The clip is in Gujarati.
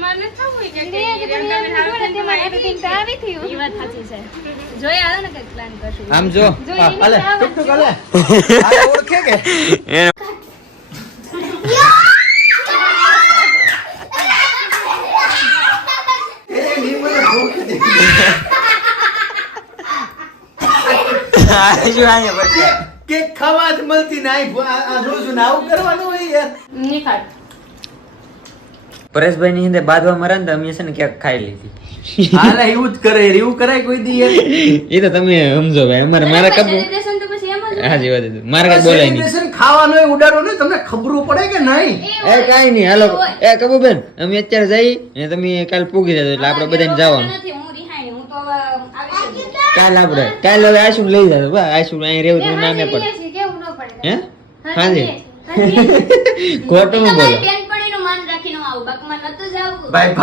તમારે ન થવું કે આવી થયું ઈ વાત સાચી છે જોઈ આવો ને કઈક પ્લાન કરશું આમ જો હાલે ટુક હાલે આ ઓળખે કે કેક ખાવા જ મળતી નહીં આ રોજ આવું કરવાનું હોય યાર નિખાત પરેશભાઈ ની અંદર બાંધવા મરા ને અમે છે ને કેક ખાઈ લીધી હાલે એવું જ કરે એવું કરાય કોઈ દી યાર એ તો તમે સમજો ભાઈ અમારે મારા કબુ સેલિબ્રેશન તો પછી એમ જ હાજી વાત મારે કઈ બોલાય નહીં સેલિબ્રેશન ખાવાનું હોય ઉડાડો ને તમને ખબરું પડે કે નહીં એ કાઈ નહીં હાલો એ કબુ બેન અમે અત્યારે જઈ અને તમે કાલ પૂગી જજો એટલે આપણે બધાને જવાનું નથી હું રિહાણી હું તો હવે આવી કાલ હવે આશુ લઈ જજો બા આશુ અહીં રહેવું તો નામે પડે કેવું ન પડે હે હાજી ખોટું બોલો બેનપણીનું માન રાખીને આવું બકમાં નતું જાવું ભાઈ